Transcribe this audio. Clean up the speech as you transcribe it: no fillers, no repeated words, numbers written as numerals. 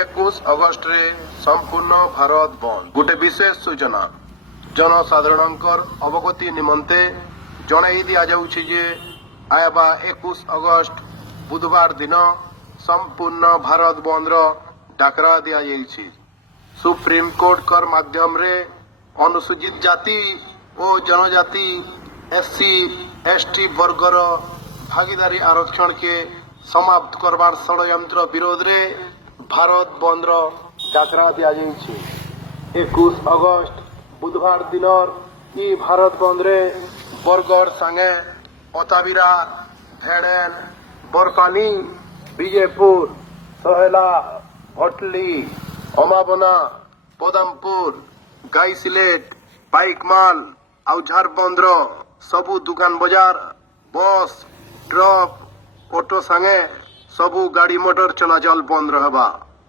21 August रे संपूर्ण भारत बंद गोटे विशेष सूचना जनसाधारणकर अवगति निमंते जणाई दिया जाउछि जे आयबा 21 अगस्ट बुधवार दिन संपूर्ण भारत बंद रो डाकरा दिया जाइछि। सुप्रीम कोर्ट कर माध्यम रे अनुसूचित जाति और जनजाति एससी एसटी वर्गर भागीदारी आरक्षण के समाप्त करवार षड्यंत्र विरोध रे भारत बंद रो डाकरा दिया जाइछि। 21 अगस्ट बुधवार दिन ई भारत बंद रे बरगढ़ संगे अताबिरा धेड़ेन बरकानी विजयपुर सहेला भटली अमाबना पदमपुर गाईसिलेट पाइकमाल आउ झारबंद रो सबु दुकान बाजार बस ट्रक ऑटो संगे सबु गाड़ी मोटर चलाचल बंद रहबा।